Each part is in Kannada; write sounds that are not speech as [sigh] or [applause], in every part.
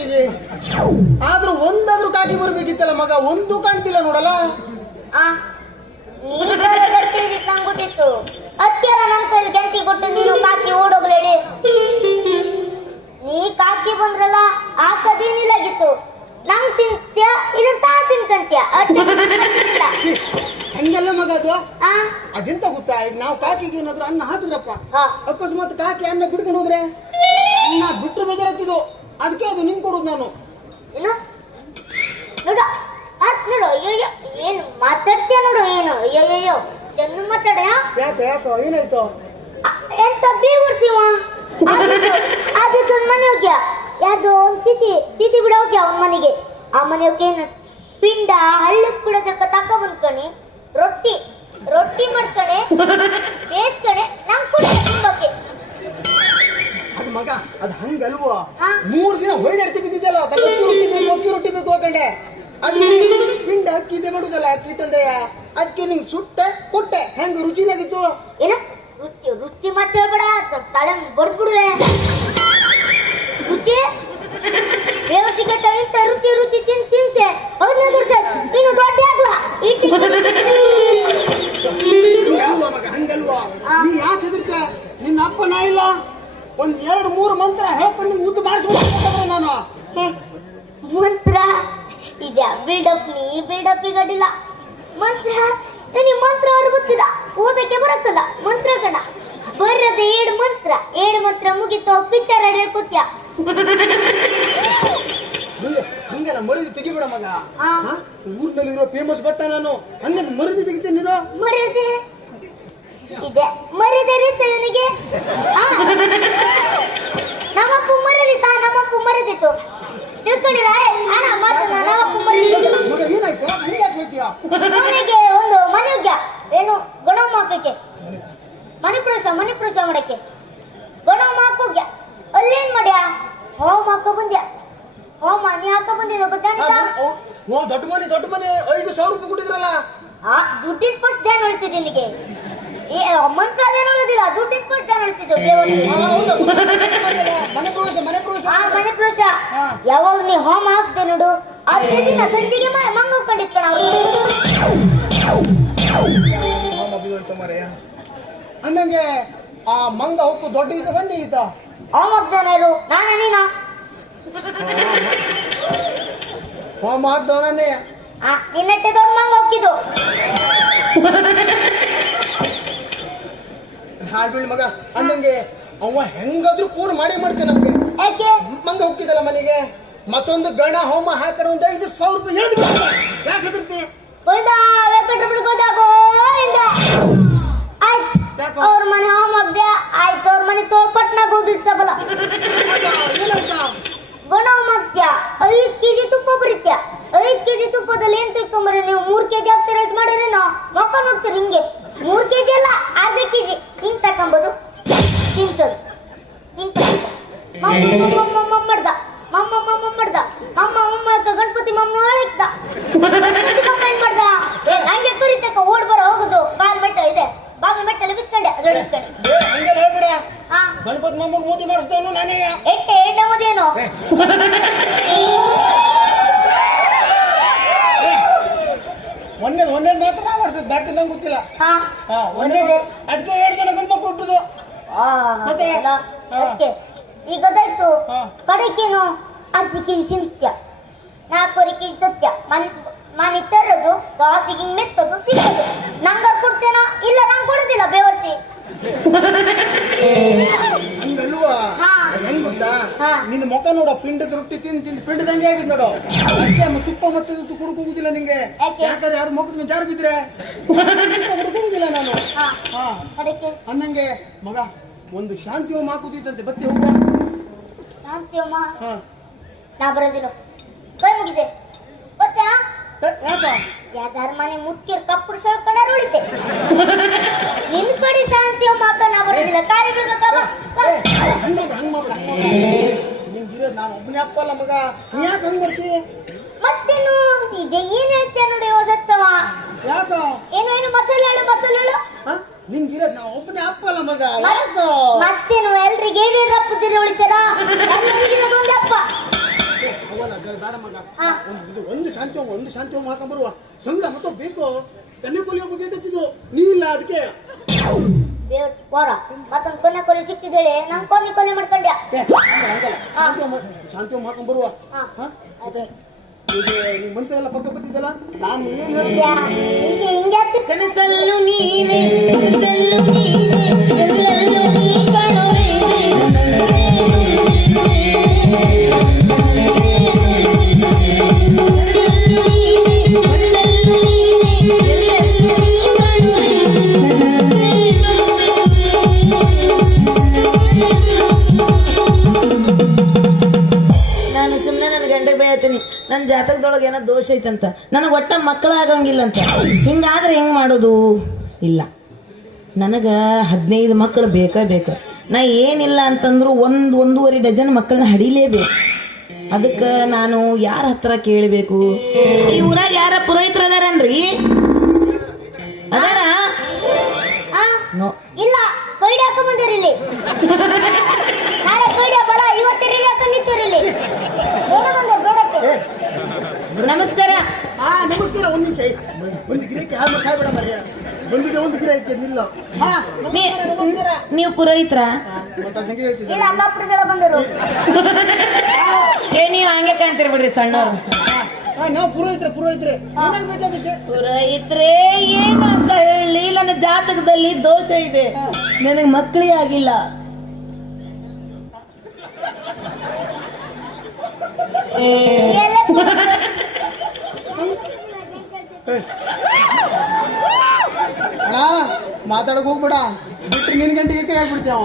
ಕಾಕಿಗೆ. ಆದ್ರೂ ಒಂದಾದ್ರೂ ಕಾಕಿ ಬರ್ಬೇಕಿತ್ತಲ್ಲ ಮಗ ಒಂದು ಕಾಣ್ತಿಲ್ಲ ನೋಡಲ್ಲ? ಆ ನೀನು ಬೇರೆ ಗಟ್ಟಿ ಇದ್ದಿದ್ದು ನಂಗೆ ಗೊತ್ತಿತ್ತು ಅತ್ತೆಲ್ಲ ನನ್ನ ಕೈಲಿ ಗಂಟಿ ಕೊಟ್ಟು ನೀನು ಕಾಕಿ ಓಡೋಗ್ಲೇಳಿ ನೀ ಕಾಕಿ ಬಂದ್ರಲ್ಲ ಹಾಕದೇನಿಲ್ಲಾಗಿತ್ತು ನಂಗ್ ತಿಂತ್ಯ ಇಲ್ಲ ತಾ ತಿನ್ಕಂತ್ಯ ಅಟ್ಟೆ. ಛೀ, ಹಂಗೆಲ್ಲ ಮಗ ಅದು? ಆ? ಅದೆಂತ ಗೊತ್ತಾ? ಈಗ ನಾವು ಕಾಕಿಗೆ ಏನಾದ್ರು ಅನ್ನ ಹಾಕಿದ್ರಪ್ಪ. ಹಾ. ಅಕಸ್ಮಾತ್ ಕಾಕಿ ಅನ್ನ ಬಿಡ್ಕೊಂಡು ಹೋದ್ರೆ? ಅನ್ನ ಬಿಟ್ರು ಬೇಜಾರಾಗ್ತಿದ್ದು ಅದಕ್ಕೆ ಅದು ನಿಂಗೆ ಕೊಡೋದು ನಾನು. ಏನು? ನೋಡು ಅದ್ ನೋಡು ಅಯ್ಯೋ ಏನು ಮಾತಾಡ್ತೀಯ ನೋಡು ಏನು? ಅಯ್ಯೋ ಚೆನ್ನ ಮಾತಾಡ ಯಾಕೆ ಯಾಕೋ ಏನಾಯ್ತು? ಎಂತ ಬೇವರ್ಸಿವ ದಿವಸ ಒಂದ್ ಮನೆ ಹೋಗ್ಯ? ಯಾವ್ದು ಒಂದು ತಿಥಿ ತಿಥಿ ಬಿಡ ಹೋಗ್ಯ ಅವನ ಮನೆಗೆ? ಆ ಮನೆ ಏನು? ಪಿಂಡ ಹಳ್ಳಕ್ ಬಿಡೋದಕ್ಕ ತಕ್ಕ ಬಂದ್ಕಣಿ. ರೊಟ್ಟಿ ರೊಟ್ಟಿ ಮಾಡ್ಕಣೆ ಬೇಯಿಸ್ಕಣೆ ನಂಗೆ ಕೊಡಿ ತಿನ್ನೋಕೆ ಅದು ಮಗ. ಅದು ಹಂಗಲ್ವೋ? ಮೂರು ದಿನ ಹೊಯ್ದಾಡ್ತಿ ಬಿದ್ದಿದ್ದಲ್ಲ ಅಕ್ಕಿ ರೊಟ್ಟಿ ಬೇಕು ಅಕ್ಕಿ ರೊಟ್ಟಿ ಬೇಕು ಹೋಗಂಡೆ ಅದು ಪಿಂಡ ಮಾಡುದಲ್ಲ ಅಕ್ಕಿ ತಂದೆಯ ಅದಕ್ಕೆ ನಿಂಗೆ ಸುಟ್ಟೆ ಕೊಟ್ಟೆ. ಹೆಂಗ ರುಚಿನಾಗಿತ್ತು? ಏನು? ರುಚಿ ರುಚಿ ಮತ್ತೆ ಹೇಳ್ಬೇಡ. ತಲೆ ಬಡ್ದು ಬಿಡುವೆ ರುಚಿ? ಬೇವಸಿ ಕಟ್ಟ ರುಚಿ ರುಚಿ ತಿನ್ ತಿನ್ಸೆ. ಹದಿನೈದು ವರ್ಷ ನೀನು ದೊಡ್ಡ ಆಗ್ಲ? ಹಂಗಲ್ವಾ? ನೀ ಯಾಕೆ ನಿನ್ನ ಅಪ್ಪ ನಾ ಇಲ್ಲ? ಒಂದ್ ಎರಡು ಮೂರು ಮಂತ್ರ ಹೇಳ್ಕೊಂಡು ಉದ್ದು ಮಾಡಿಸ್ಬಿಟ್ಟು ನಾನು. ಮಂತ್ರ? ಇದ್ಯಾ? ಬಿಲ್ಡಪ್ ನೀ ಬಿಲ್ಡಪ್ ಗಡಿಲ್ಲ ಮಂತ್ರ? ನಿನಗೆ ಮಂತ್ರ ಅವ್ರು ಗೊತ್ತಿಲ್ಲ. ಓದಕ್ಕೆ ಬರತ್ತಲ್ಲ ಮಂತ್ರ ಕಣ. ಬರದ ಏಳು ಮಂತ್ರ. ಏಳು ಮಂತ್ರ ಮುಗಿತು ಪಿಕ್ಚರ್ ಎರಡು ಹೇಳ್ಕೊತ್ಯ ಹಂಗೆ ಹಂಗೆಲ್ಲ ಮರಿದು ತೆಗಿಬೇಡ ಮಗ? ಊರ್ನಲ್ಲಿರೋ ಫೇಮಸ್ ಬಟ್ಟ ನಾನು. ಹಂಗೆ ಮರದಿ ತೆಗಿತೀನಿ ನೀನು. ಮರದೆ ಇದೆ. ಮರದೆ ರೀತ ಇವನಿಗೆ ಆ? ನಮ್ಮ ಮರದಿತ್ತ ನಮ್ಮಪ್ಪ ಮರದಿತ್ತು ತಿಳ್ಕೊಂಡಿರ ಅಣ್ಣ ಮಾತು ನಮ್ಮಪ್ಪ ಮರದಿತ್ತು ಒಂದು ಮನೆ ಏನು ಗಣಮ್ಮ ಹಾಕಕ್ಕೆ. ಮನೆ ಪ್ರವೇಶ ಮಾಡಕ್ಕೆ. ಗಣಮ್ಮ ಹಾಕೋಗ್ಯ. ಅಲ್ಲೇನ್ ಮಾಡ್ಯ? ಹೋಮ ಹಾಕೋ ಬಂದ್ಯಾ ಹೋಮ ನೀ ಹಾಕೋ ಬಂದಿದ್ದ ಗೊತ್ತಾನಿಕ ಓ ದೊಡ್ಡ ಮನೆ ದೊಡ್ಡ ಮನೆ ಐದು ಸಾವಿರ ರೂಪಾಯಿ ಕೊಟ್ಟಿದ್ರಲ್ಲ? ಆ ದುಡ್ಡಿನ ಫಸ್ಟ್ ಧ್ಯಾನ ಹೇಳ್ತಿದ್ದೆ ನಿನಗೆ. ದುಡ್ಡಿನ ಫಸ್ಟ್ ಧ್ಯಾನ ಹೇಳ್ತಿದ್ದೆ ದೇವರಿಗೆ ಆ, ಮನೆ ಪ್ರವೇಶ ಮನೆ ಪ್ರವೇಶ. ಆ ಮನೆ ಪ್ರವೇಶ. ಯಾವಾಗ ನೀ ಹೋಮ ಹಾಕ್ದೆ ನೋಡು ಅದೇ ದಿನ ಸಂಜೆಗೆ ಮಂಗ. ಅಂದಂಗೆ ಆ ಮಂಗ ಹೊಕ್ಕು ದೊಡ್ಡ ಇದ್ದ ಗಂಡಿ ಇದ್ದ? ಹೋಮ ಹಾಕ್ದೇನ ಇರು ನಾನ ನೀನಾ? ಹೋಮ ಹಾಕ್ದವನೇ ದೊಡ್ಡ ಮಂಗ ಹೋಗಿದ್ದು [laughs] ಹಾಳ್ ಬೀಳ್ ಮಗ. ಅಂದಂಗೆ ಅವ ಹೆಂಗಾದ್ರೂ ಫೋನ್ ಮಾಡೇ ಮಾಡ್ತೇನೆ ನಮ್ಗೆ. ಮಂಗ ಹೋಗಿದ್ದಲ್ಲ ಮನೆಗೆ. ಮತ್ತೊಂದು ಗಣ ಹೋಮ ಹಾಕರ ಒಂದು ಐದು ಸಾವಿರ ರೂಪಾಯಿ ಹೇಳಿದ್ ಯಾಕೆ ಹೆದರ್ತಿ? ಅವ್ರ ಮನೆ ಹೋಮ ಆಯ್ತು ಅವ್ರ ಮನೆ ಗಣ ಹೋಮ ಐದು ಕೆಜಿ ತುಪ್ಪ ಬರೀತ್ಯ? ಐದು ಕೆಜಿ ತುಪ್ಪದಲ್ಲಿ ಏನ್ ತಿಳ್ಕೊಂಬರಿ ನೀವು? ಮೂರ್ ಕೆಜಿ ಹಾಕ್ತೀರ ಮಕ್ಕ ನೋಡ್ತೀರಿ ಹಿಂಗೆ. ಮೂರ್ ಕೆಜಿ ಅಲ್ಲ ಅರ್ಧ ಕೆಜಿ. ಹಿಂಗ್ ನಿಂತದ ತಕೊಂಬೋದು. ಮಮ್ಮ ಮಾಡ್ದ ಮಮ್ಮ ಮಮ್ಮ ಮಾಡ್ದ ಮಮ್ಮ ಮಮ್ಮ ಅಂತ ಗಣಪತಿ ಮಮ್ಮ ಹೇಳಿದ್ದ ಮಮ್ಮ ಏನ್ ಮಾಡ್ದ? ಏ, ಹಂಗೆ ಕುರಿತಕ್ಕ ಓಡ್ ಬರ ಹೋಗುದು. ಬಾಲ್ ಮೆಟ್ಟ ಇದೆ. ಬಾಗಿಲು ಮೆಟ್ಟಲ್ಲಿ ಬಿತ್ಕೊಂಡೆ ಗಣಪತಿ ಮೊಮ್ಮಗ್ ಮೋದಿ ಮಾಡಿಸ್ದವನು ನಾನೇ. ಎಟ್ಟೆ ಎಣ್ಣೆ ಒಂದೇ ಒಂದೇ ಮಾತ್ರ ಮಾಡಿಸಿದ್ ಬ್ಯಾಟಿಂದಂಗೆ ಗೊತ್ತಿಲ್ಲ. ಅದಕ್ಕೆ ಎರಡು ಜನ ಗಂಡು ಮತ್ತೆ? ಈಗ ಗೊತ್ತಾಯ್ತು. ಹಾ. ಕಡೆಗೇನು ಅರ್ಧ ಕೆಜಿ ಸಿಂತ್ಯ. ನಾಲ್ಕೂವರೆ ಮನೆ ಮನೆ ತರೋದು ಮೆತ್ತದು ಸಿಗೋದು ನಂಗ ಕೊಡ್ತೇನೋ? ಇಲ್ಲ ನಂಗೆ ಕೊಡೋದಿಲ್ಲ ಬೇವರ್ಸಿ [laughs] ನಿನ್ನ ಮುಖ ನೋಡ ಪಿಂಡದ ರೊಟ್ಟಿ ತಿಂದು ತಿಂದು ಪಿಂಡದಂಗೆ ಆಗಿದ್ ನೋಡು. ಮ- ತುಪ್ಪ ಮತ್ತೆ ಕುಡ್ಕೋಗುದಿಲ್ಲ ನಿಂಗೆ. ಯಾಕೆ? ಯಾಕಂದ್ರೆ ಯಾರು ಮುಖದ ಮೇಲೆ ಜಾರು ಬಿದ್ರೆ? ಕುಡ್ಕೋಗುದಿಲ್ಲ ನಾನು. ಅಂದಂಗೆ ಮಗ ಒಂದು ಶಾಂತಿ ಹೋಮ ಹಾಕುದಿದ್ದಂತೆ ಬತ್ತಿ ಹೋಗ. ಶಾಂತಿ ಹೋಮ? ಹಾ. ನಾ ಬರೋದಿಲ್ಲ. ಕೈ ಮುಗಿದೆ ಗೊತ್ತಾ ಯಾಕ? ಯಾವ್ದಾರ ಮನೆ ಮುತ್ತಿರ್ ಕಪ್ಪು ಸೊಳ್ಕೊಂಡ ಉಳಿತೆ ನಿನ್ ಕಡೆ ಶಾಂತಿ ಹೋಮ ಹಾಕ ನಾ ಬರೋದಿಲ್ಲ. ಏ, ಹಂಗ್ ಮಾಡ್ಬೇಡ, ಹಂಗ್ ಮಾಡ್ಬೇಡ, ಹಂಗ್. ನಾನು. ಒಬ್ಬನೇ ಅಪ್ಪ ಅಲ್ಲ ಮಗ. ನೀ ಯಾಕೆ ಹಂಗ್ ಬರ್ತಿ ಮತ್ತೇನು? ಇದೆ ಏನ್ ಹೇಳ್ತೀಯ ನೋಡಿ ಹೊಸತ್ತವ ಯಾಕ? ಏನು ಏನು ಮಸಾಲೆ ಹೇಳು ಮಸಾಲೆ ಹೇಳು. ಇರೋದ್ ಒಬ್ಬನೇ ಅಪ್ಪ ಅಲ್ಲ ಮಗ. ಯಾಕ? ಮತ್ತೇನು ಎಲ್ರಿಗೆ ಏನೇನು ಉಳಿತಾರ ಬೇಡ ಮಗ. ಹಾ. ಒಂದು ಒಂದು ಶಾಂತಿ ಒಂದು ಶಾಂತಿ ಹೋಮ ಹಾಕೊಂಡ್ ಬರುವ. ಸಂಘ ಮತ್ತೆ ಬೇಕು. ಕನ್ಯೆ ಕೊಲಿ ಹೋಗ್ಬೇಕಂತಿದ್ದು ನೀ ಇಲ್ಲ ಅದಕ್ಕೆ. ದೇವ್ರ ಕೋರ ಮತ್ತೊಂದು ಕೊನೆ ಕೊಲೆ ಸಿಕ್ತಿದ್ದೇಳಿ ನಮ್ ಕೊನೆ ಕೊನೆ ಮಾಡ್ಕೊಂಡ್ಯ? ಏ. ಶಾಂತಿ ಶಾಂತಿ ಮಾಡ್ಕೊಂಡು ಬರುವ. ನೀವು ಮಂತ್ರೆಲ್ಲ ಪಕ್ಕ ಗೊತ್ತಿದ್ದಲ್ಲ ನಾನು ಏನು ಕನಸಲ್ಲೂ ನೀನೆ ಕನಸಲ್ಲೂ ನೀನೆ ಎಲ್ಲೆಲ್ಲೂ ನೀ ನನ್ನ ಜಾತಕದೊಳಗೆ ಏನೋ ದೋಷ ಐತಂತ. ನನಗೆ ಒಟ್ಟ ಮಕ್ಕಳು ಆಗಂಗಿಲ್ಲ ಅಂತ ಹಿಂಗಾದ್ರೆ ಹೆಂಗೆ ಮಾಡೋದು? ಇಲ್ಲ. ನನಗೆ ಹದಿನೈದು ಮಕ್ಕಳು ಬೇಕೇ ಬೇಕು. ನಾ ಏನಿಲ್ಲ ಅಂತಂದ್ರು ಒಂದು ಒಂದೂವರೆ ಡಜನ್ ಮಕ್ಕಳನ್ನ ಹಡಿಲೇಬೇಕು. ಅದಕ್ಕೆ ನಾನು ಯಾರ ಹತ್ರ ಕೇಳಬೇಕು? ಈ ಊರಾಗ ಯಾರ ಪುರೋಹಿತರ ಅದಾರನ್ರಿ ಅದಾರ ಇಲ್ಲ. ಕೈಡಿ ಹಾಕೊಂಡ್ ಬಂದಿರಿ ಇಲ್ಲಿ. ನಾಳೆ ಕೈಡಿ ಬಲ ಇವತ್ತಿರಿ ಹಾಕೊಂಡ್ ನಿಂತಿರಿ ಬೇಡ ಬಂದೆ ಬೇಡಕ್ಕೆ ನಮಸ್ಕಾರ ಹಾ ನಮಸ್ಕಾರ ಒಂದ್ ಏ, ಒಂದ್- ಗಿರಕ್ಕೆ ಮರ್ಯ ಬಂದಿದೆ ಒಂದು ನಿಲ್ಲ. ನೀವು ಪುರೋಹಿತ್ರ? ಬಂದರು. ಏ ನೀವು ಹಂಗೆ ಕಾಣ್ತೀರಿ ಬಿಡ್ರಿ ಸಣ್ಣವ್ರು. ನಾವು ಪುರೋಹಿತ್ರೆ ಪುರೋಹಿತ್ರೆ. ಏನಾಗ್ಬೇಕಾಗುತ್ತೆ? ಪುರೋಹಿತ್ರೆ ಏನು ಅಂತ ಹೇಳಿ ನನ್ನ ಜಾತಕದಲ್ಲಿ ದೋಷ ಇದೆ. ನನಗೆ ಮಕ್ಕಳೇ ಆಗಿಲ್ಲ. ಅಣ್ಣ [laughs] ಮಾತಾಡಕ್ ಹೋಗ್ಬೇಡ. ಬಿಟ್ಟು ನಿನ್ ಗಂಟೆಗೆ ಕೈ ಆಗ್ಬಿಡ್ತೇವ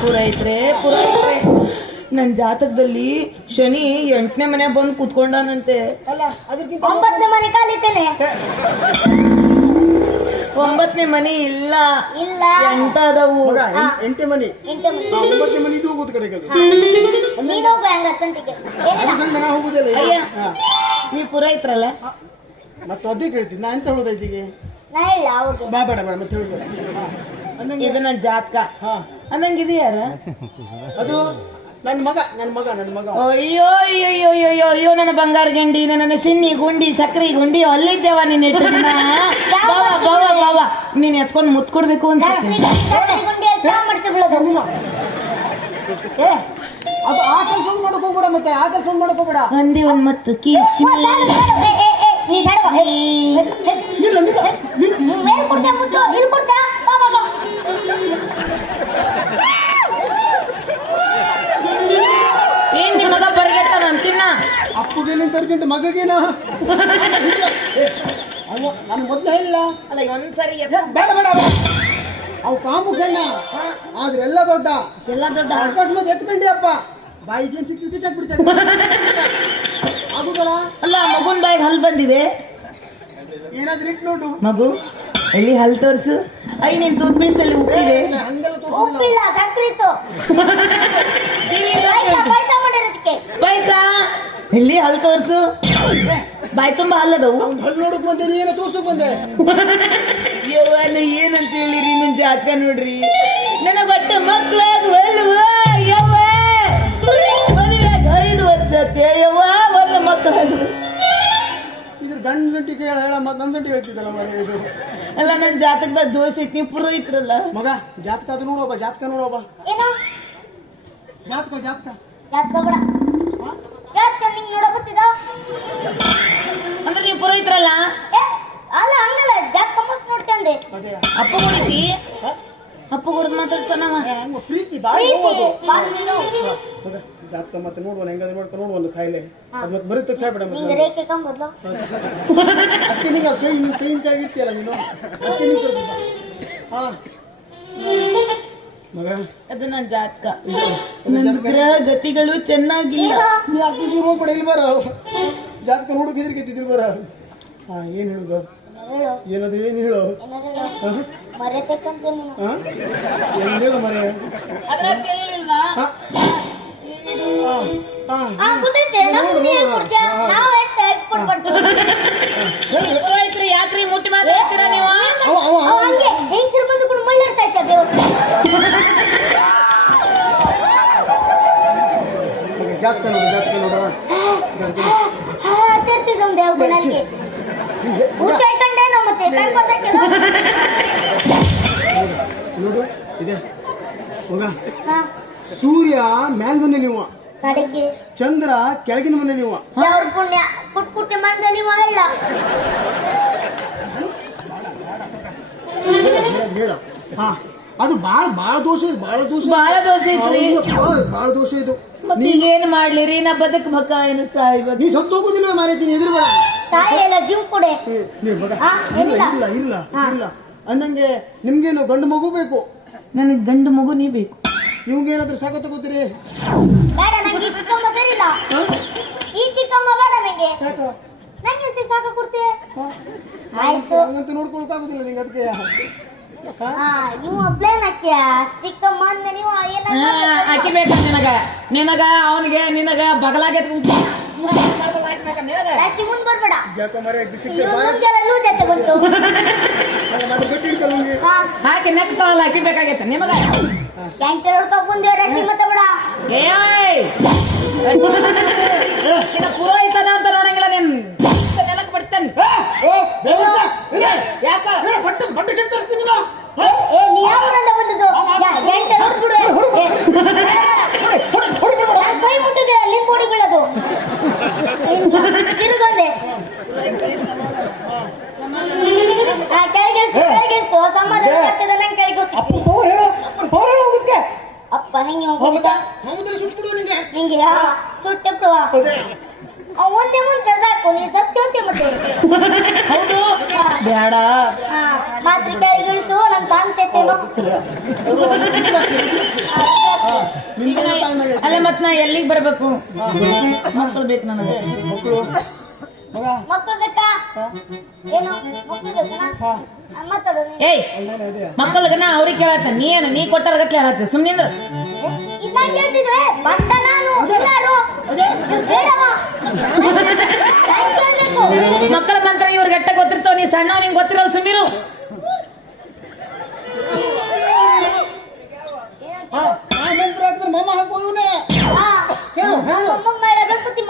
ಪುರೈತ್ರೆ ಪುರೈತ್ರೆ. ನನ್ನ ಜಾತಕದಲ್ಲಿ ಶನಿ ಎಂಟನೇ ಮನೆ ಬಂದು ಕುತ್ಕೊಂಡಾನಂತೆ. ಅಲ್ಲ ಅದಕ್ಕಿಂತ ಒಂಬತ್ತನೇ ಮನೆ ಕಾಲಿದ್ದೇನೆ ಒಂಬತ್ತನೇ ಮನೆ ಇಲ್ಲ. ಇಲ್ಲ. ಎಂಟ ಅದಾವು ಮಗ ಎಂ- ಎಂಟೇ ಮನಿ. ಎಂಟನೇ ಮನೆ. ಹಾ, ಒಂಬತ್ತನೇ ಮನಿ ಇದು ಹೋಗೋದು ಕಡೆಗೆ ಅದು. ನೀನು ಹೋಗು ಹಂಗ ಸಂತಿಗೆ ಏನಿಲ್ಲ ಅದು ಸಣ್ಣ ನಾ ಹೋಗುದಿಲ್ಲ ಈಗ. ಅಯ್ಯ. ಹಾ. ನೀವು ಪುರೋಹಿತ್ರಲ್ಲ ಮತ್ತೆ ಅದೇ ಕೇಳ್ತೀನಿ. ನಾ ಎಂತ ಬಾ ಬೇಡ ಬೇಡ ಮತ್ತೆ ಹೇಳ್ಬೇಡ. ಅಂದಂಗೆ ಇದು ನನ್ನ ಜಾತಕ. ಹಾ. ಅನ್ನಂಗೆ ಇದೆಯಾರ ಅದು ನನ್ನ ಮಗ ನನ್ನ ಮಗ ನನ್ನ ಮಗ. ಅಯ್ಯೋ ಅಯ್ಯೋ ಅಯ್ಯೋ ಅಯ್ಯೋ ಅಯ್ಯೋ ಅಯ್ಯೋ ನನ್ನ ಬಂಗಾರ ಗಂಡಿ ನನ್ನ ಸಿನ್ನಿ ಗುಂಡಿ ಸಕ್ರಿ ಗುಂಡಿ ಅಲ್ಲಿದ್ದೇವ ನೀನ್ ಇಟ್ಟು ದಿನ? ಬಾವ ಬಾವ ಬಾವ ನೀನ್ ಎತ್ಕೊಂಡು ಮುತ್ ಕೊಡ್ಬೇಕು ಅಂತ ಅದು. ಆ ಕೆಲಸ ಮಾಡಕ್ ಹೋಗ್ಬೇಡ ಮತ್ತೆ ಆ ಕೆಲಸ ಮಾಡಕ್ ಹೋಗ್ಬೇಡ. ಒಂದೇ ಒಂದ್ ಮತ್ತು ಕಿಸಿ. ಕೊಡ್ತೀಯ ಮುದ್ದು ಇಲ್ಲಿ ಬಾ ಏನ್ ನಿಮ್ ಮಗ ಬರ್ಗೆಟ್ಟಾನ ಅಂತಿನ? ಅಪ್ಪಗೇನಂತ ಅರ್ಜೆಂಟ್ ಮಗಗೇನ? ಏ, ನಾನು ಮೊದ್ಲು ಹೇಳಿಲ್ಲ. ಅಲ್ಲ ಒಂದ್ಸರಿ ಏ, ಬೇಡ ಬೇಡ ಬೇಡ. ಅವು ಕಾಮು ಸಣ್ಣ ಆದ್ರೆ ಎಲ್ಲ ದೊಡ್ಡ. ಎಲ್ಲ ದೊಡ್ಡ. ಅಕಸ್ಮಾತ್ ಎತ್ಕೊಂಡಿ ಅಪ್ಪ. ಬಾಯಿಗೆ ಸಿಕ್ಕಿ ಕಿಚಾಕ್ ಬಿಡ್ತೇನೆ ಆಗುದಲ್ಲ ಅಲ್ಲ ಮಗುನ್ ಬಾಯಿಗೆ ಹಲ್ ಬಂದಿದೆ. ಏನಾದ್ರೂ ಇಟ್ ನೋಡು ಮಗು? ಎಲ್ಲಿ ಹಲ್ ತೋರ್ಸು? ಐ ನಿನ್ ತೂತ್ ಬೀಳ್ಸಲ್ಲಿ ಉಪ್ಪಿದೆ. ಉಪ್ಪಿಲ್ಲ ಸಕ್ರೆ ಇತ್ತು ಪಾಯ್ಸ ಪಾಯ್ಸ ಮಾಡಿರೋದಕ್ಕೆ. ಬೈಸಾ ಎಲ್ಲಿ ಹಲ್ ತೋರ್ಸು? ಬಾಯ್ ತುಂಬಾ ಹಲ್ಲದವು. ಹಲ್ಲು ನೋಡಕ್ ಬಂದೆ ನೀನು ಏನೋ ತೋರ್ಸಕ್ ಬಂದೆ? [laughs] ಯವ್ವನ ಏನಂತ ಹೇಳಿರಿ ನಿನ್ ಜಾತಕ ನೋಡ್ರಿ? ನನ್ನ ಒಟ್ಟ ಮಕ್ಳಾಗ್ವಲ್ವ ಯವ್ವ? ಮದುವೆಯಾಗ ಐದು ವರ್ಷ ಯವ್ವ ಒಂದು ಮಕ್ಕಳಾಗ್ವ ಇದ್ರ ಗಂಡ ಸಂಟಿ ಕೇಳ ಹೇಳ ಮತ್ ನನ್ ಸಂಟಿ ಹೇಳ್ತಿದ್ದಲ್ಲ ಮರ ಇದು. ಅಲ್ಲ ನನ್ನ ಜಾತಕದಾಗ ದೋಷ ಐತಿ ಪುರ ಪುರೋಹಿತ್ರಲ್ಲ. ಮಗ ಜಾತಕ ಅದು ನೋಡೋಬ ಜಾತಕ ನೋಡೋಬ ಏನು? ಜಾತಕ ಜಾತಕ. ಬೇಡ. ನಿಂಗೆ ನೋಡಕತ್ತಿದ ಅಂದ್ರೆ ನೀವು ಪುರೋಹಿತ್ರಲ್ಲ? ಏ ಅಲ್ಲ ಹಂಗಲ್ಲ ಜಾತಕ ಮಸ್ತ್ ನೋಡ್ಕೊಂಡೆ ಅಪ್ಪ ಕೊಡಿತಿ ಹ? ಅಪ್ಪ ಕೊಡ್ದು ಮಾತಾಡ್ತಾನವ ಹಂಗ ಪ್ರೀತಿ ಬಾಯಿ ಪ್ರೀತಿ ಬಾ ಜಾತಕ ಮತ್ತೆ ನೋಡುವ ಹೆಂಗಾದ್ರೆ ಮಾಡ್ಕೊಂಡು ನೋಡುವ ಒಂದು ಸಾಯಿಲೆ ಅದ್ ಮತ್ತೆ ಬರೀ ಸಾಯ್ಬೇಡ ಬಿಡ ಮತ್ತೆ ನಿಂಗೆ ಕೈ ನಿನ್ ಕೈ ಕೈ ಇರ್ತೀಯಲ್ಲ ನೀನು? ಅದಕ್ಕೆ ನೀನು ಹಾ. ಮಗ ಅದು ನನ್ನ ಜಾತಕ. ಗ್ರಹ ಗತಿಗಳು ಚೆನ್ನಾಗಿಲ್ಲ. ನೀ ದೂರ ಹೋಗ್ಬೇಡ ಇಲ್ಲಿ ಬರ. ಜಾತಕ ನೋಡಕ್ ಹೆದರಿಕೆ ಇದ್ದಿದ್ರು ಬರ. ಹಾ ಏನು ಹೇಳುದು? ಹೇಳು ಏನದು ಏನ್ ಹೇಳು? ಹಾ? ನೀನು. ಹೇಳು ಮರೆ? ಅದ್ರ ಕೇಳಿಲ್ವಾ ಹಾ? ಹಾ, ಹಾ. ಆ ಗೊತ್ತೈತೆ ನಮ್ಗೆ ನೀ ಹೇಳ್ಕೊಡ್ತೀಯ ನಾವು ಎಷ್ಟು ಎಕ್ಸ್ಪೋರ್ಟ್ ಮಾಡ್ತೀವಿ ಪುರೋಹಿತ್ರು ಯಾಕ್ರಿ ಮುಟ್ಟಿ ಮಾತಾಡ್ತೀರಾ ನೀವು ಅವ ಅವ ಅವ ಹಂಗೆ ಹೆಂಗಸರು ಬಂದು ಕೂಡ ಮಳ್ಳಾಡ್ತಾ ಇದ್ದ ದೇವ್ರು ಮಗ ಜಾಸ್ತಿ ನೋಡು ಜಾಸ್ತಿ ನೋಡು ತಿರ್ತಿದ್ದೊಂದು ಯಾವ್ದು ನನಗೆ ಊಟ ಕಂಡೇನೋ ಮತ್ತೆ ಟೈಮ್ ಬರ್ಬೇಕಲ್ಲ ನೋಡು ಇದೆ ಹೋಗ ಹಾ ಸೂರ್ಯ ಮ್ಯಾಲ್ ಬಂದೆ ನೀವು ಕಡೆಗೆ ಚಂದ್ರ ಕೆಳಗಿನ ಮನೆ ನೀವು. ಯಾವ್ರ ಪುಣ್ಯ ಪುಟ್ ಪುಟ್ಟಿ ಹೇಳು, ಹೇಳು ಹಾ ಅದು ಬಾಳ ಬಾಳ ದೋಷ ಇದು ಬಾಳ ದೋಷ ಬಾಳ ದೋಷ ಐತ್ರಿ. ಬಾಳ ದೋಷ ಇದು. ಮತ್ತೆ ಈಗ ಏನ್ ಮಾಡ್ಲಿ ರೀ? ನಾ ಬದಕ್ಬೇಕ ಏನು ಇವತ್ತು ನೀ ಸತ್ತು ಹೋಗುದಿಲ್ಲ ಮಾರೈತಿ ಎದುರು ಬೇಡ. ತಾಯಿ ಎಲ್ಲ ಜೀವ ಕೊಡೆ. ಏ, ನೀ ಮಗ ಹಾ, ಇಲ್ಲ ಏನಿಲ್ಲ? ಇಲ್ಲ ಇಲ್ಲ ಇಲ್ಲ. ಅಂದಂಗೆ ನಿಮ್ಗೇನು ಗಂಡು ಮಗು ಬೇಕು? ನನಗ್ ಗಂಡು ಮಗು ನೀ ಬೇಕು. ಇವಂಗೇನಾದ್ರೂ ಸಾಕ ತಗೋತೀರಿ? ಬೇಡ ನಂಗೆ ಈ ಚಿಕ್ಕಮ್ಮ ಸರಿಲ್ಲ ಈ ಚಿಕ್ಕಮ್ಮ ಬೇಡ ನಂಗೆ. ನಂಗೆ ಎಂತ ಸಾಕ ಕೊಡ್ತೀವಿ ಆಯ್ತು. ಹಂಗಂತ ನೋಡ್ಕೊಳಕ್ಕಾಗುದಿಲ್ಲ ನಿಂಗೆ ಅದಕ್ಕೆ. ಹಾ ನೀವು ಚಿಕ್ಕಮ್ಮ ಅಂದ ನೀವು ಏನ ಅಕ್ಕಿ ಬೇಕ ನಿನಗ. ನಿನಗ ಅವನಿಗೆ ನಿನಗ ಬಗಲಾಗೆ ಜಾಸ್ತಿ ಮುಂದ್ ಬರ್ಬೇಡ. ಯಾಕೋ ಮರೆ ಬಿಸಿಕ್ಕೆ ಇವ್ನ್ ಮುಂದೆಲ್ಲ ಲೂಸ್ ಎತ್ತೆ ಬಂತು. ಮತ್ತೆ ಗಟ್ಟಿ ಹಿಡ್ಕಲ್ಲ ನಿಂಗೆ ಹಾ ಹಾಕಿ ನೆಕ್ತಾಳಲ್ಲ ಅಕ್ಕಿ ಬೇಕಾಗೈತೆ. ನಿಮಗ? ಕ್ಯಾಂಟರ್ ಹೊಡ್ಕೊಂಡ್ ಬಂದೆ ರಸಿ ಮತ್ತೆ ಬೇಡ ಇನ್ನ ಪುರೋಹಿತನ ಅಂತ ನೋಡಂಗಿಲ್ಲ ನೀನ್ ನೆನಕ್ ಬಿಡ್ತೇನೆ. ಯಾಕ ಬಟ್ಟೆ ಬಟ್ಟೆ ತರಿಸ್ತೀನಿ ನಾ. ಯಾವ್ದ್ರಿಂದ ಬಂದದ್ದು ಎಂಟು ಹೊಡ್ಬಿಡು ಏ, ಹೊಡಿ, ಹೊಡಿ, ಹೊಡಿ, ಹೊಡಿ. ನಾನ್ ಕೈ ಮುಟ್ಟಿದ್ರೆ ಅಲ್ಲಿ ಬೋಡಿ ಬೀಳೋದು ತಿರುಗೋದೆ ಆ ಕೆಳಗಿಳಿಸು ಕೆಳಗಿಳಿಸು ಸಮಾಧಾನ ಆಗ್ತದೆ ನಂಗೆ ಕೆಳಗೆ ಹೋಗ್ತೀನಿ ಅವ್ರು ಹೇಳು ಅವ್ರು ಹೇಳು ಹೋಗುತ್ತೆ ಅಪ್ಪ ಹೆಂಗೆ ಹೌದಾ? ಹೌದಲ್ಲ, ಸುಟ್ಬಿಡು ನಿಂಗೆ. ನಿಂಗೆ ಸುಟ್ಟೆ ಬಿಡುವ ಹೌದೇ? ಒಂದೇ ಮುಂಚೆ ಸಾಕು ನೀ ಸತ್ಯ ಹೋಗ್ತಿ ಮತ್ತೆ ಹೌದು ಬೇಡ ಹಾ ಮಾತ್ರ ಕೆಳಗಿಳಿಸು ನನ್ ಕಾಣ್ತೈತೇನೋ ಹಾ, ನಿಂದೆಲ್ಲ ತಾಳ್ಮೆಗೆ ಐತೆ. ಅಲ್ಲ ಮತ್ ನಾ ಎಲ್ಲಿಗೆ ಬರ್ಬೇಕು? ಮಕ್ಕಳು ಬೇಕು ನನಗೆ. ಮಕ್ಕಳು ಮಗ. ಮಕ್ಕಳು ಬೇಕಾ? ಏನು? ಮಕ್ಕಳು ಬೇಕಾ? ಹಾ. ಮಾತಾಡು ನೀನು. ಏಯ್ ಅಲ್ಲೇನೋ ಮಕ್ಕಳಿಗೆ ನಾ ಅವ್ರಿಗೆ ಕೇಳತ್ತ. ನೀ ಏನು ನೀ ಕೊಟ್ಟಾರ ಗಟ್ಲೆ ಹೇಳತ್ತ. ಕೇಳ್ಬೇಕು ಮಕ್ಕಳ ಮಂತ್ರ ಇವ್ರ ಗಟ್ಟ ಗೊತ್ತಿರ್ತಾವ ನೀ ಸಣ್ಣ ನಿಂಗೆ ಗೊತ್ತಿರಲ್ಲ ಸುಮ್ಮಿರು ಹಾ ಮಂತ್ರ ಮಾಮ ಹಾಕೋ ಇವನೇ. ಹೇಳು ಹೇಳು ಗಣಪತಿ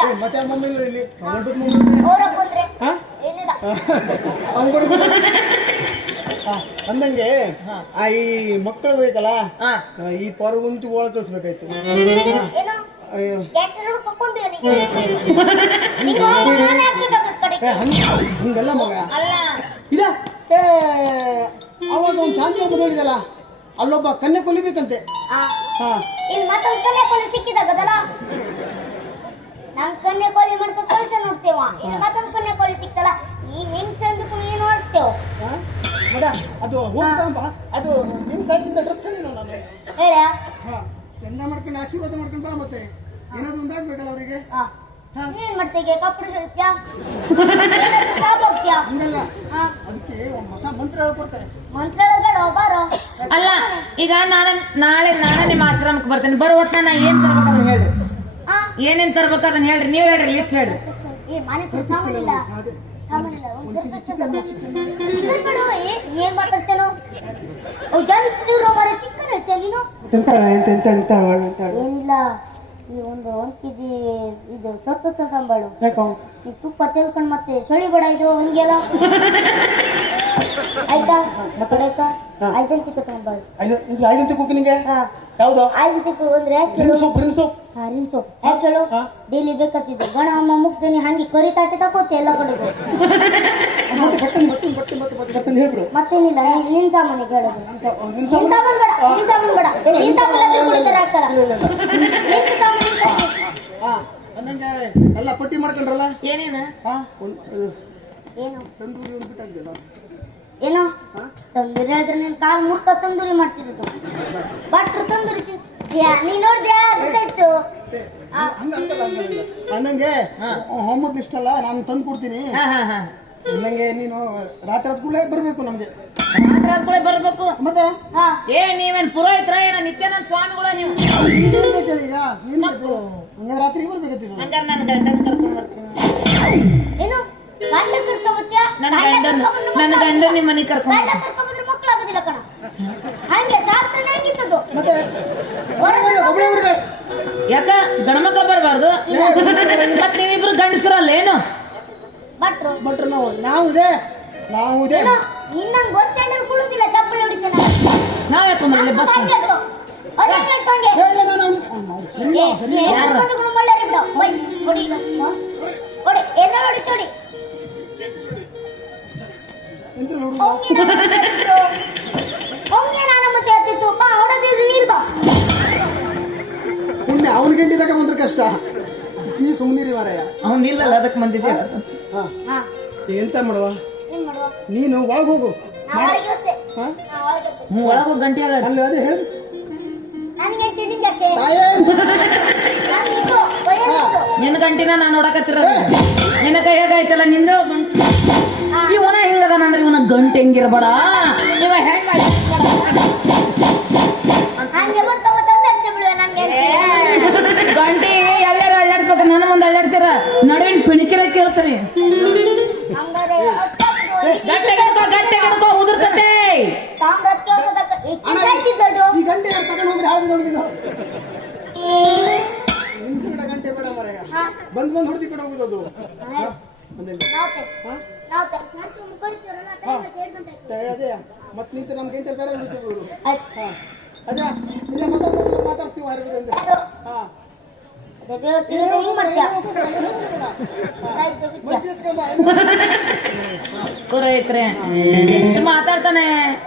ಏ, ಮತ್ತೆ ಆ ಮಮ್ಮಿ ಇಲ್ಲ ಇಲ್ಲಿ? ಗಣಪತಿ ಮಮ್ಮಿ ಅವ್ರಪ್ಪ ಬಂದ್ರೆ ಹಾ? ಏನಿಲ್ಲ. ಅವ್ನ್ ಕೊಡು. ಹಾ, ಅಂದಂಗೆ ಆ ಈ ಮಕ್ಕಳು ಬೇಕಲ್ಲ? ಹಾ. ಆ, ಈ ಪರ್ವಂತು ಒಳಗೆ ಕಳಿಸ್ಬೇಕಾಯ್ತು. ಏನು? ಅಯ್ಯೋ ಕ್ಯಾಟರ್ ಹಿಡ್ಕೊಂಡ್ಕೊಂತೀವಿ ನಿಂಗೆ ನಿಂಗೆ ನಾನೇ ಹಾಕ್ಬೇಕಾಗತ್ತೆ ಏ, ಹಂಗ್- ಹಂಗಲ್ಲ ಮಗ. ಅಲ್ಲ. ಇದ ಏ ಅವಾಗ ಅವ್ನು ಶಾಂತಿ ಒಬ್ಬ ಹೇಳಿದಲ್ಲ ಅಲ್ಲೊಬ್ಬ ಕನ್ನೆ ಕೊಲಿಬೇಕಂತೆ. ಹಾ ಹಾ. ಇಲ್ಲಿ ಮತ್ತೊಂದು ಕನ್ಯಾ ಕೋಳಿ ಸಿಕ್ಕಿದಾಗದಲ್ಲ ನಾನ್ ಕನ್ಯಾ ಕೋಳಿ ಮಾಡ್ಕೊ ಕಳ್ಸ ನೋಡ್ತೇವ? ಇಲ್ಲಿ ಮತ್ತೊಂದು ಕನ್ಯಾ ಕೋಳಿ ಸಿಕ್ತಲ್ಲ? ಈ ಹೆಂಗ್ ಸಂದಕ್ಕೂ ಕುಳಿ ನೋಡ್ತೇವ್? ಮಗ ಅದು ಹೋಗ್ತಾಂಬ ಅದು ನಿನ್ ಸೈಜಿಂದ ಡ್ರೆಸ್ ಹೇಳಿ ನಾನು. ಹೇಳ. ಚಂದ ಮಾಡ್ಕೊಂಡು ಆಶೀರ್ವಾದ ಮಾಡ್ಕೊಂಡು ಬಾ ಮತ್ತೆ. ಏನಾದ್ರು ಒಂದಾಗ್ಬೇಕಲ್ಲ ಅವರಿಗೆ. ನೀನ್ ಹೇಳ್ತ್ಯಾ [laughs] ಹೋಗ್ತ್ಯಾ? ಹಂಗಲ್ಲ. ಹಾ. ಅದಕ್ಕೆ ಒಂದು ಹೊಸ ಮಂತ್ರ ಹೇಳ್ಕೊಡ್ತಾರೆ. ಮಂತ್ರ ಬೇಡ ಬಾರೋ. ಅಲ್ಲ ಈಗ ನಾನು ನಾಳೆ ನಾನು ನಿಮ್ಮ ಆಶ್ರಮಕ್ಕೆ ಬರ್ತೇನೆ. ಬರೋ ಹೊತ್ತ ನಾ ಏನ್ ತರ್ಬೇಕು ಅದನ್ನ ಹೇಳ್ರಿ. ಹಾ ಏನೇನ್ ತರ್ಬೇಕು ಅದನ್ನ ಹೇಳ್ರಿ. ನೀವ್ ಹೇಳ್ರಿ ಲಿಸ್ಟ್ ಹೇಳ್ರಿ. ಏ ಸಾಮಾನಿಲ್ಲ ಸಾಮಾನಿಲ್ಲ ಏನ್ ಮಾತಾಡ್ತೇನೋ? ಜಾಸ್ತಿ ನೀನು? ಎಂತ ಎಂತ ಎಂತ ಏನಿಲ್ಲ. ಈ ಒಂದು ಒಂದ್ ಕೆಜಿ ಇದು ತಗೊಂಬಾಳು ಯಾಕೋ? ಈ ತುಪ್ಪ ಚೆಲ್ಕೊಂಡ್ ಮತ್ತೆ ಚಳಿ ಬೇಡ ಇದು ಹಂಗೆಲ್ಲ. ಆಯ್ತಾ? ಆಯ್ತಾ? ಐದಂತಿಕ ತಗೊಂಬಾಳು ಐದು ಇದು ಐದಂತ ಕುಕ್ ನಿಂಗೆ? ಯಾವ್ದು? ಐದಂತಿಕ ಅಂದ್ರೆ ಹೇಳು? ಯಾಕೆ. ಡೈಲಿ ಬೇಕತ್ತಿದ್ದು ಗಣ ಅಮ್ಮ ಮುಗ್ದೇನಿ ಹಂಗೆ ಕರಿ ತಾಟೆ ತಕೋತಿ ಎಲ್ಲ ಕಡೆಗೂ? ಮತ್ತೆ ಬಟ್ಟನ್ ಬಟ್ಟನ್ ಬಟ್ಟನ್ ಬಟ್ಟನ್ ಬಟ್ಟನ್ ಬಟ್ಟನ್ ಹೇಳ್ಬಿಡು ಮತ್ತೇನಿಲ್ಲ ನೀನ್ ಹೇಳೋದು ನಿನ್ ನಿನ್ ಸಾಮಾನು? ಸಾಮಾನ್ ಬೇಡ. ನಿನ್ ಸಾಮಾನ್ ಬೇಡ. ನಿನ್ ಸಾಮಾನ್ ಎಲ್ಲ ಕುಡಿತಾರೆ ಹಾಕ್ತಾರ ಪಟ್ಟಿ ಮಾಡ್ಕೊಂಡ್ರಲ್ಲ? ಏನೇನ? ಹಾ ಒಂದು ಏನು? ತಂದೂರಿ ಒಂದು ಬಿಟ್ಟಾಗ್ದಲ್ಲ ಏನೋ? ಹಾ ತಂದೂರಿ ಹೇಳಿದ್ರೆ ನೀನ್ ಕಾಲ್ ಮುರ್ತ ತಂದೂರಿ ಮಾಡ್ತಿದ್ದು ಭಟ್ರು ತಂದೂರಿ ನೀ ನೋಡ್ದ್ಯಾ ಗೊತ್ತಾಯ್ತು ಹೋಮ್ವರ್ಕ್ ಇಷ್ಟಲ್ಲ ನಾನು ತಂದು ಕೊಡ್ತೀನಿ ಅಂದಂಗೆ ನೀನು ರಾತ್ರಿ ಹೊತ್ತು ಕೂಡಲೇ ಬರಬೇಕು ನಮಗೆ. ರಾತ್ರಿ ಆದ್ಕೂಳೆ ಬರ್ಬೇಕು? ಮತ್ತೆ? ಹಾ. ಏ ನೀವೇನ್ ಪುರೋಹಿತ್ರ? ಏನ ನಿತ್ಯಾನಂದ ಸ್ವಾಮಿಗಳ ನೀವು ಈಗ ಏನ್ ಬೇಕು? ಹಂಗ ರಾತ್ರಿ ಬರ್ಬೇಕತ್ತಿದ್ದು ಹಂಗಾರ ನನ್ ಗಂಡನ್ ಕರ್ಕೊಂಡ್ ಬರ್ತೀನಿ. ಏನು? ಗಂಡ ನನ್ನ ಗಂಡನ್ ನನ್ನ ಗಂಡನ್ ನಿಮ್ ಮನೆಗ್ ಕರ್ಕೊಂಡ್ ಗಂಡ ಕರ್ಕೊಂಬಂದ್ರೆ ಮಕ್ಕಳಾಗೋದಿಲ್ಲ ಕಣ. ಹಂಗೆ ಶಾಸ್ತ್ರ ಹೆಂಗಿತ್ತದು? ಮತ್ತೆ? ಒಬ್ಬರೇ ಇರ್ಬೇಕು ಯಾಕ? ಗಣಮಕ್ಳು ಬರಬಾರ್ದು? ನೀವಿಬ್ರು ಗಂಡಸರಲ್ಲ ಏನು? ಭಟ್ರು ಭಟ್ರು ನಾವು ನಾವುದೇ ನಾವುದೇ. ನಿನ್ನಂಗ್ ಬಸ್ ಸ್ಟ್ಯಾಂಡ್ ಅಲ್ಲಿ ಕುಳುದಿಲ್ಲ ಚಪ್ಪಲಿ ಹೊಡಿತಾನೆ. ನಾವ್ ಬಂದ್ರಲ್ಲಿ ಬಸ್ ಅವ್ನಿಗೆ ಬಂದ್ರೆ ಕಷ್ಟ. ನೀ ಸುಮ್ಮನಿರಿ ಮಾರಯ್ಯ ಅವನ್ ಇಲ್ಲಲ್ಲ ಅದಕ್ಕೆ ಬಂದಿದ್ದೆ ಹಾ. ಹಾ. ಎಂತ ಮಾಡುವ? ಏನ್ ಮಾಡುವ? ನೀನು ಒಳಗೆ ಹೋಗು. ಹ್ಞೂ ಒಳಗೆ ಹೋಗ್ತೆ ಹಾ? ನಾ ಒಳಗೆ ಹೋಗ್ತೆ ಗಂಟೆ ಅಲ್ಲಿ ಅದೇ ಹೇಳಿ. ನಿನ್ನ ಗಂಟಿನ ನಾನು ನೋಡಕತ್ತಿರ ನಿನ್ನ ಕೈಯಾಗ ಐತಲ್ಲ ನಿಂದು? ಇವನ ಹೆಂಗದಾನ ಅಂದ್ರೆ ಇವನ ಗಂಟೆ ಹೆಂಗಿರ್ಬೇಡ ಇವ ಹೆಂಗ ಹಂಗೆ ಬಂತ ತಂದೆ ಅಂತ ಬಿಡುವ ನನಗೆ ಗಂಟಿ ಎಲ್ಲಾರು ಅಲ್ಲಾಡ್ಸ್ಬೇಕ ನನ್ನ ಮುಂದೆ ಅಲ್ಲಾಡ್ಸಿರ ನಡುವಿನ ಹಂಗಾರೆ ಗಟ್ಟೆ ಹಿಡ್ಕೋ ಗಟ್ಟೆ ಹಿಡ್ಕೋ ಉದುರ್ತತೆ. ಈ ಗಂಟೆ ತಗೊಂಡು ಹೋಗ್ರಿ ಹಾಗೆ ನೋಡಿದ್ದು ಗಂಟೆ ಬೇಡ ಮಾರಾಯ. ಬಂದ್ ಬಂದ್ ಹೊಡೆದಿ ಹೋಗುದು ಅದು. ಹಾ, ಬಂದಿಲ್ಲ. ನಾವ್ತೆ. ನಾವ್ತೆ. ನಾನು ತುಂಬ ಕಳಿಸ್ತೀರಲ್ಲ ಟೈಮ್ ಎರಡು ಗಂಟೆ ಆಯ್ತು ಮತ್ ನಿಂತು ನಮ್ ಗಂಟೆ ಬೇರೆ ಹೊಡಿತೀವಿ ಅದೇ ಇದೇ ಮಾತಾಡ್ತೀವಿ ಮಾತಾಡ್ತೀವಿ ಹೊರಗಡೆ ಯಾರು ಹಾ ಅದೇ ಹಿಂಗ್ ಮಾಡ್ತೀಯ ಆಯ್ತು ಬಿಡ್ತೀಯ. ಮನ್ಸಿಸ್ಕೊಂಡ ಪೂರ ಐತ್ರಿ ಎಷ್ಟು ಮಾತಾಡ್ತಾನೆ